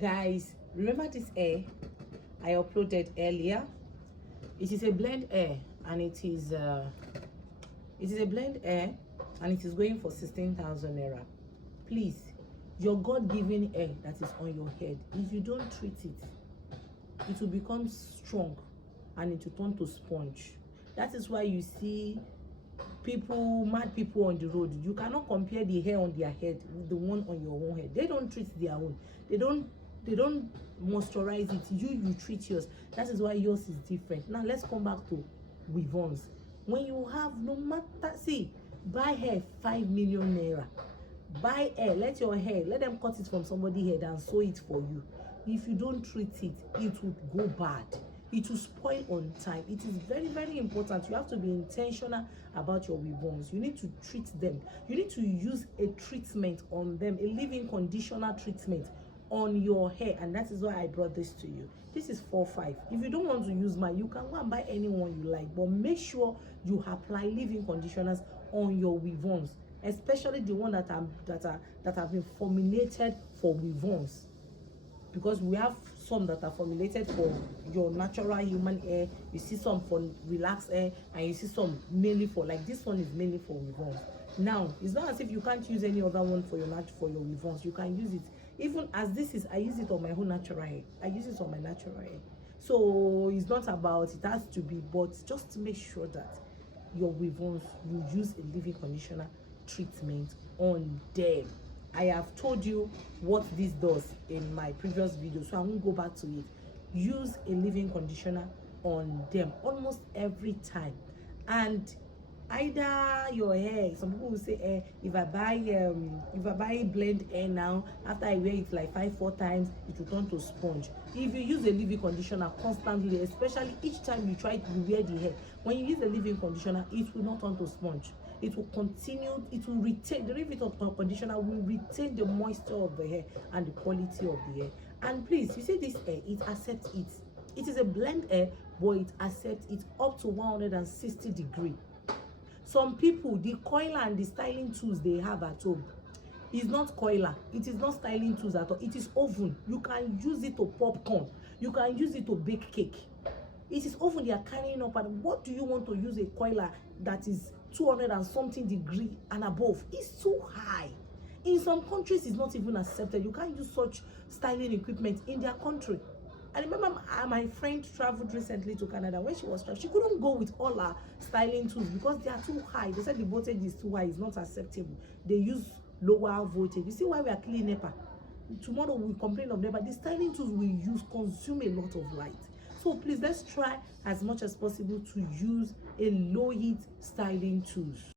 Guys, remember this hair I uploaded earlier? It is a blend hair, and it is a blend hair, and it is going for 16,000 naira. Please, your God-given hair that is on your head, if you don't treat it, it will become strong and it will turn to sponge. That is why you see mad people on the road. You cannot compare the hair on their head with the one on your own head. They don't treat their own. They don't moisturize it. You treat yours. That is why yours is different. Now let's come back to weave-ons. When you have, no matter, see, buy hair 5 million naira. Buy hair, let them cut it from somebody's head and sew it for you. If you don't treat it, it will go bad. It will spoil on time. It is very, very important. You have to be intentional about your weave-ons. You need to treat them. You need to use a treatment on them, a leave-in conditioner treatment on your hair, and that is why I brought this to you. This is 4-5. If you don't want to use mine, you can go and buy any one you like, but make sure you apply leave-in conditioners on your weave-ons, especially the one that have been formulated for weave-ons, because we have some that are formulated for your natural human hair. You see some for relaxed hair, and you see some mainly for, like this one is mainly for weave-ons. Now it's not as if you can't use any other one for your weave-ons. You can use it. Even as this is, I use it on my own natural hair. I use it on my natural hair. So it's not about it has to be, but just to make sure that your weave-ons, you use a leave-in conditioner treatment on them. I have told you what this does in my previous video, so I won't go back to it. Use a leave-in conditioner on them almost every time. And either your hair, some people will say, if I buy blend hair now, after I wear it like 4 times, it will turn to sponge. If you use a leave-in conditioner constantly, especially each time you try to wear the hair, when you use a leave-in conditioner, it will not turn to sponge. It will continue, it will retain, the leave-in conditioner will retain the moisture of the hair and the quality of the hair. And please, you see this hair, it accepts it. It is a blend hair, but it accepts it up to 160 degrees. Some people, the coiler and the styling tools they have at home is not coiler. It is not styling tools at all. It is oven. You can use it to popcorn. You can use it to bake cake. It is oven they are carrying up. And what do you want to use a coiler that is 200 and something degree and above? It's too high. In some countries, it's not even accepted. You can't use such styling equipment in their country. I remember my friend traveled recently to Canada. When she was traveling, she couldn't go with all her styling tools because they are too high. They said the voltage is too high, it's not acceptable. They use lower voltage. You see why we are cleaning NEPA? Tomorrow we complain of NEPA. The styling tools we use consume a lot of light. So please, let's try as much as possible to use a low heat styling tools.